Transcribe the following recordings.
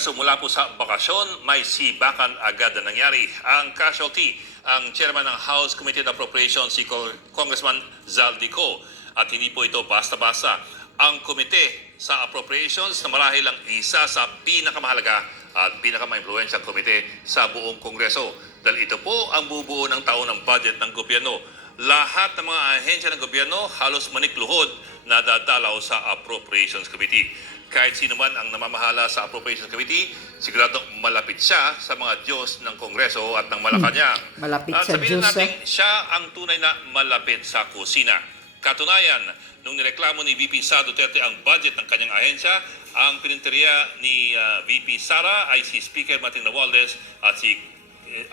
Kongreso mula po sa bakasyon, may sibakan agad na nangyari. Ang casualty, ang chairman ng House Committee on Appropriations, si Congressman Zaldico. At hindi po ito basta-basta. Ang komite sa appropriations na marahil ang isa sa pinakamahalaga at pinakama-influensyang komite sa buong Kongreso. Dahil ito po ang bubuo ng taon ng budget ng gobyerno. Lahat ng mga ahensya ng gobyerno halos manikluhod na dadalaw sa Appropriations Committee. Kahit sino man ang namamahala sa Appropriations Committee, sigurado malapit siya sa mga Diyos ng Kongreso at ng Malacanang. Malapit At sa sabihin Diyos. natin, siya ang tunay na malapit sa kusina. Katunayan, nung nireklamo ni VP Sara Duterte ang budget ng kanyang ahensya, ang pininteriya ni VP Sara ay si Speaker Martin Romualdez at si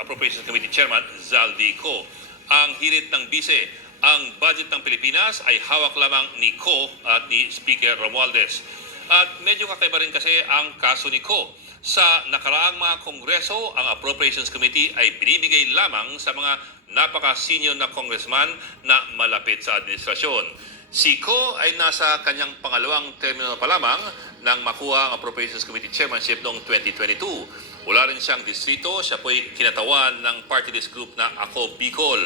Appropriations Committee Chairman Zaldico. Ang hirit ng bise, ang budget ng Pilipinas ay hawak lamang ni Ko at ni Speaker Romualdez. At medyo kakaiba rin kasi ang kaso ni Ko. Sa nakaraang mga kongreso, ang Appropriations Committee ay binibigay lamang sa mga napaka-senior na congressman na malapit sa administrasyon. Si Ko ay nasa kanyang pangalawang termino pa lamang nang makuha ang Appropriations Committee Chairmanship noong 2022. Wala rin siyang distrito, siya po'y kinatawan ng party list group na Ako Bicol.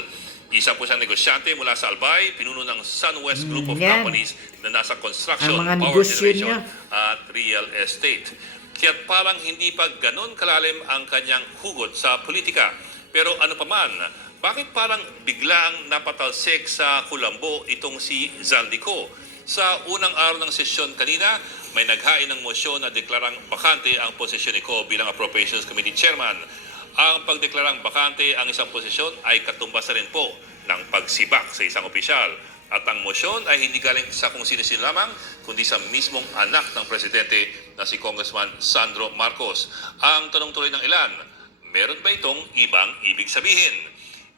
Isa po siyang negosyante mula sa Albay, pinuno ng SunWest Group of Companies na nasa construction, power generation at real estate. Kaya parang hindi pa ganun kalalim ang kanyang hugot sa politika. Pero ano pa man, bakit parang biglang napatalsik sa kulambo itong si Zaldico? Sa unang araw ng sesyon kanina, may naghain ng mosyon na deklarang bakante ang posisyon ni Ko bilang Appropriations Committee Chairman. Ang pagdeklarang bakante ang isang posisyon ay katumbas na rin po ng pagsibak sa isang opisyal. At ang mosyon ay hindi galing sa kung sino-sino lamang, kundi sa mismong anak ng presidente na si Congressman Sandro Marcos. Ang tanong tuloy ng ilan, meron ba itong ibang ibig sabihin?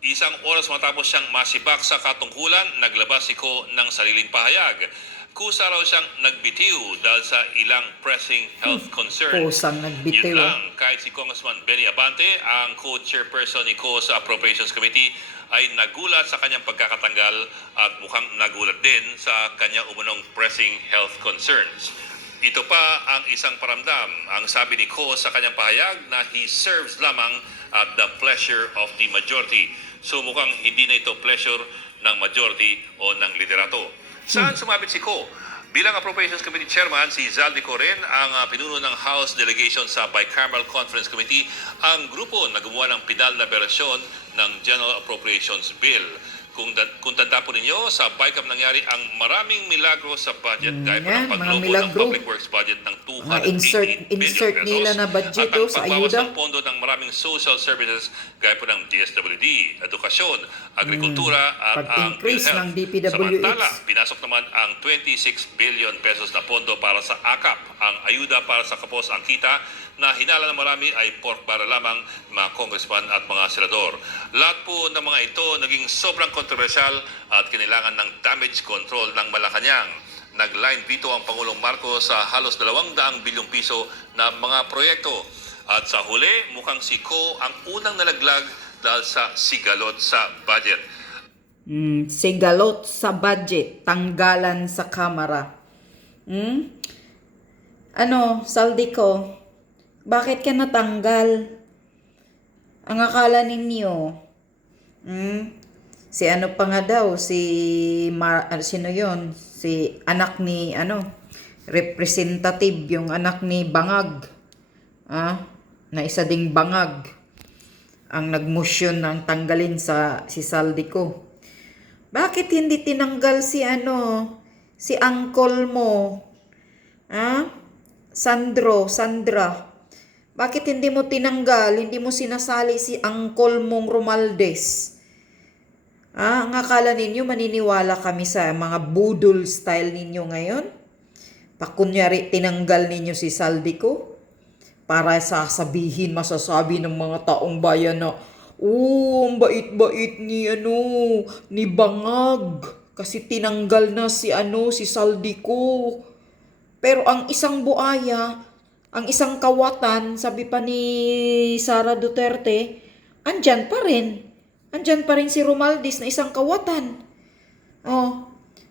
Isang oras matapos siyang masibak sa katungkulan, naglabas si Ko ng sariling pahayag. Kusa raw siyang nagbitiw dahil sa ilang pressing health concerns. Kusang nagbitiw. Yun lang, kahit si Congressman Benny Abante, ang co-chairperson ni Ko sa Appropriations Committee, ay nagulat sa kanyang pagkakatanggal at mukhang nagulat din sa kanyang umunong pressing health concerns. Ito pa ang isang paramdam. Ang sabi ni Ko sa kanyang pahayag na he serves lamang at the pleasure of the majority. So mukhang hindi na ito pleasure ng majority o ng liderato. Saan sumabit si Ko? Bilang Appropriations Committee Chairman, si Zaldico rin ang pinuno ng House Delegation sa Bicameral Conference Committee, ang grupo na gumawa ng pinal na bersyon ng General Appropriations Bill. Kung tanda po ninyo, sa BICAM nangyari ang maraming milagro sa budget gaya po ng paglobo ng Public Works budget ng 288 insert billion nila pesos na budget at ang sa pagbawas ayuda. ng pondo ng maraming social services gaya po ng DSWD, edukasyon, agrikultura at ang pag-increase ng DPWH. Samantala, pinasok naman ang 26 billion pesos na pondo para sa AKAP, ang ayuda para sa kapos ang kita na hinala ng marami ay pork barrel lamang mga congressman at mga senador. Lahat po ng mga ito naging sobrang kontrobersyal at kinailangan ng damage control ng Malacanang. Nag-line veto ang Pangulong Marcos sa halos 200 bilyong piso na mga proyekto. At sa huli, mukhang si Ko ang unang nalaglag dahil sa sigalot sa budget. Sigalot sa budget, tanggalan sa kamera. Zaldico, bakit ka natanggal? Ang akala ninyo, si ano pa nga daw, sino yun? Si anak ni, representative, yung anak ni Bangag. Na isa ding Bangag. Ang nagmotion ng tanggalin si Zaldico. Bakit hindi tinanggal si uncle mo? Sandra. Bakit hindi mo tinanggal, hindi mo sinasali si uncle mong Romualdez? Ang akala ninyo, maniniwala kami sa mga budol style ninyo ngayon? Pakunyari, tinanggal ninyo si Zaldico? Para sasabihin, masasabi ng mga taong bayan na, ang bait-bait ni Bangag. Kasi tinanggal na si Zaldico. Pero ang isang buaya, ang isang kawatan, sabi pa ni Sara Duterte, andyan pa rin. Andyan pa rin si Romualdez na isang kawatan.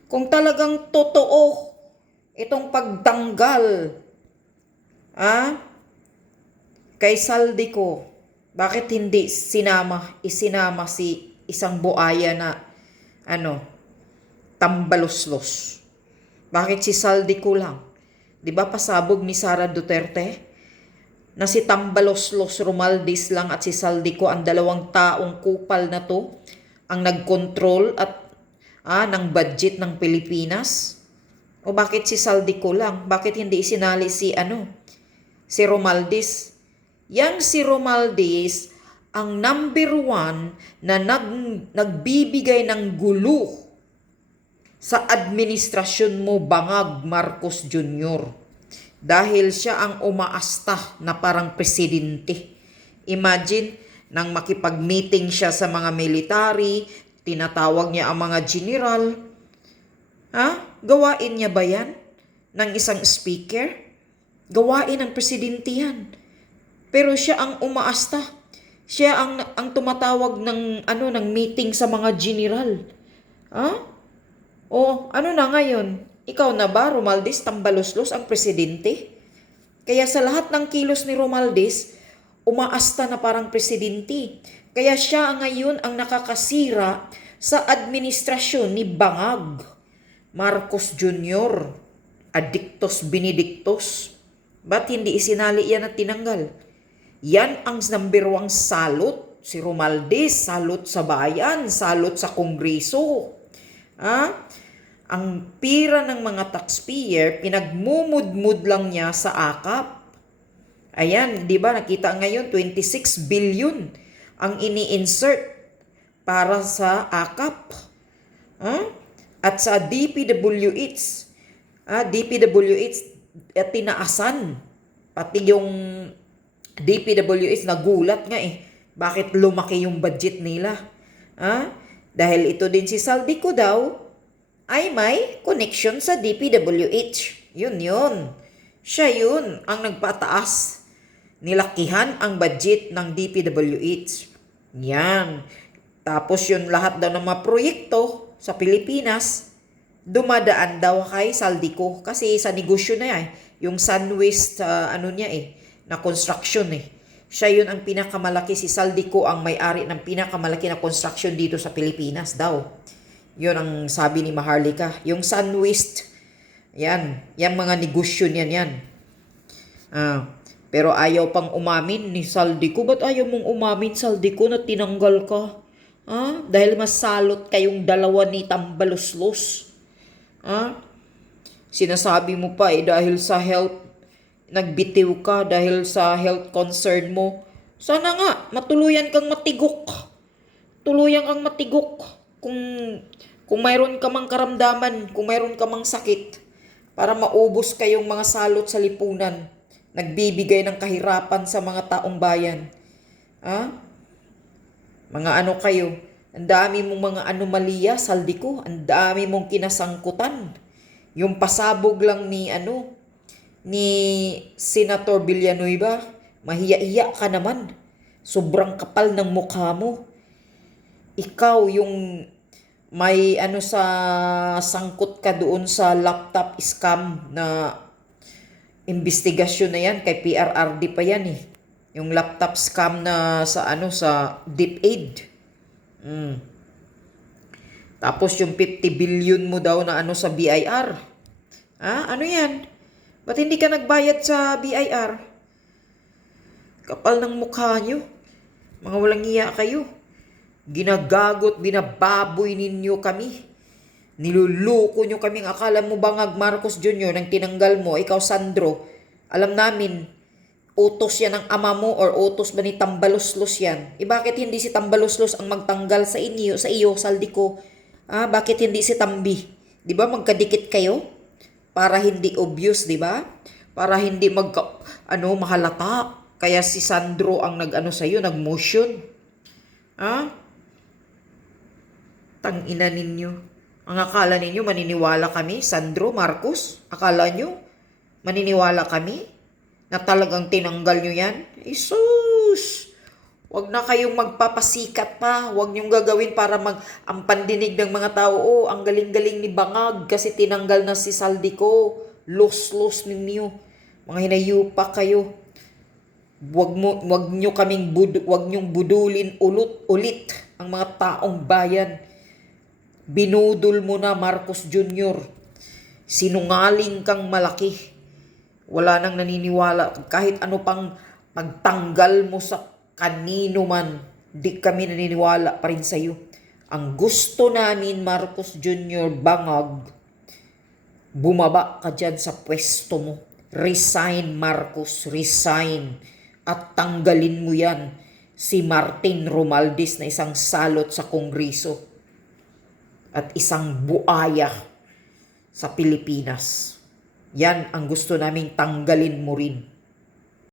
Kung talagang totoo itong pagtanggal kay Saldico, bakit hindi isinama si isang buaya na tambaloslos? Bakit si Saldico lang? 'Di ba pasabog ni Sara Duterte? Na si Tambaloslos Romualdez lang at si Saldico, ang dalawang taong kupal na to, ang nagkontrol at ng budget ng Pilipinas? O bakit si Saldico lang? Bakit hindi isinali si Romualdez? Yang si Romualdez ang number 1 na nagbibigay ng gulo sa administrasyon mo, Bangag Marcos Jr. Dahil siya ang umaasta na parang presidente. Imagine, nang makipag-meeting siya sa mga military, tinatawag niya ang mga general. Gawain niya ba yan ng isang speaker? Gawain ng presidente yan. Pero siya ang umaasta. Siya ang tumatawag ng meeting sa mga general. O ano na ngayon? Ikaw na ba, Romualdez, tambaloslos ang presidente? Kaya sa lahat ng kilos ni Romualdez, umaasta na parang presidente. Kaya siya ngayon ang nakakasira sa administrasyon ni Bangag Marcos Jr. Adictos Benedictos. Ba't hindi isinali yan at tinanggal? Yan ang number 1 salot. Si Romualdez, salot sa bayan, salot sa kongreso. Ang pira ng mga taxpayer, pinagmumudmud lang niya sa AKAP. Ayan, di ba nakita ngayon, 26 billion ang ini-insert para sa AKAP. At sa DPWH, tinaasan. Pati yung DPWH nagulat nga bakit lumaki yung budget nila. Dahil ito din si Saldico daw, ay may connection sa DPWH. Yun. Siya yun ang nagpataas. Nilakihan ang budget ng DPWH. Yan. Tapos yun lahat daw ng mga proyekto sa Pilipinas, dumadaan daw kay Saldico. Kasi sa negosyo na yan, yung SunWest, na construction Siya yun ang pinakamalaki, si Saldico ang may-ari ng pinakamalaki na construction dito sa Pilipinas daw. Yun ang sabi ni Maharlika. Yung SunWest, yan mga negosyo niyan. Pero ayaw pang umamin ni Saldico. Ba't ayaw mong umamin, Saldico, na tinanggal ka? Dahil masalot kayong dalawa ni Tambaloslos. Sinasabi mo pa dahil sa health, nagbitiw ka dahil sa health concern mo. Sana nga, matuluyan kang matigok. Tuluyan kang matigok. Kung mayroon ka mang karamdaman, kung mayroon ka mang sakit, para maubos kayong mga salot sa lipunan, nagbibigay ng kahirapan sa mga taong bayan. Mga kayo, ang dami mong mga anomalya, Saldico, ang dami mong kinasangkutan. Yung pasabog lang ni Senator Villanueva, mahiya-iya ka naman. Sobrang kapal ng mukha mo. Ikaw yung may sa sangkot ka doon sa laptop scam na investigasyon na yan, kay PRRD pa yan Yung laptop scam na sa DepEd. Tapos yung 50 billion mo daw na sa BIR. Ano yan? Ba't hindi ka nagbayad sa BIR? Kapal ng mukha nyo. Mga walang hiya kayo. Ginagagot, binababoy ninyo kami. Niluluko nyo kami. Akala mo Bangag Marcos Jr. nang tinanggal mo, ikaw Sandro, alam namin, utos yan ng ama mo or utos ba ni Tambaloslos yan? Bakit hindi si Tambaloslos ang magtanggal sa iyo, Saldico? Bakit hindi si Tambi? Di ba magkadikit kayo? Para hindi obvious, di ba? Para hindi mahalata. Kaya si Sandro ang sa iyo, nag-motion. Tangina ninyo. Ang akala ninyo, maniniwala kami, Sandro, Marcos? Akala nyo, maniniwala kami na talagang tinanggal nyo yan? Isus! Huwag na kayong magpapasikat pa. Huwag nyong gagawin para ang pandinig ng mga tao. Ang galing-galing ni Bangag kasi tinanggal na si Saldico. Los ninyo. Mga hinayupa kayo. Wag niyong budulin ulit ang mga taong bayan. Binudol mo na, Marcos Jr. Sinungaling kang malaki. Wala nang naniniwala. Kahit ano pang pagtanggal mo sa kanino man, di kami naniniwala pa rin sa'yo. Ang gusto namin, Marcos Jr., bangag, bumaba ka dyan sa pwesto mo. Resign, Marcos, resign. At tanggalin mo yan si Martin Romualdez na isang salot sa Kongreso at isang buaya sa Pilipinas. Yan ang gusto naming tanggalin mo rin.